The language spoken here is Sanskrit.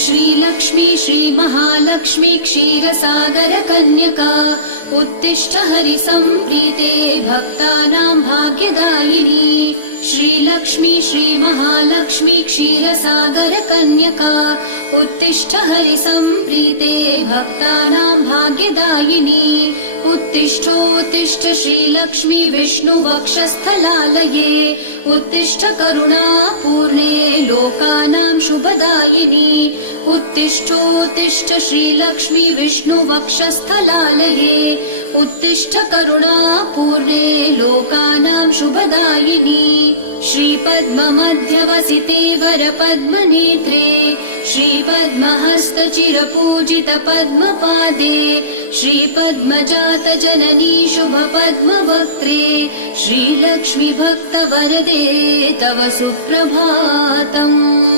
श्रीलक्ष्मी श्रीमहालक्ष्मी क्षीरसागर कन्यका उत्तिष्ठ हरिसम्प्रीते भक्तानां भाग्यदायिनी। श्रीलक्ष्मी श्रीमहालक्ष्मी क्षीरसागर कन्यका उत्तिष्ठ हरिसम्प्रीते भक्तानां भाग्यदायिनी। उत्तिष्ठोत्तिष्ठ श्रीलक्ष्मी विष्णुवक्षस्थलालये उत्तिष्ठ करुणापूर्णे लोकानां शुभदायिनी। उत्तिष्ठोत्तिष्ठ श्रीलक्ष्मी विष्णुवक्षस्थलालये उत्तिष्ठ करुणापूर्णे लोकानां शुभदायिनी। श्रीपद्ममध्यवसिते वरपद्मनेत्रे श्रीपद्महस्तचिरपूजित पद्मपादे श्रीपद्मजात जननी शुभपद्मवक्त्रे श्रीलक्ष्मी भक्तवरदे तव सुप्रभातम्।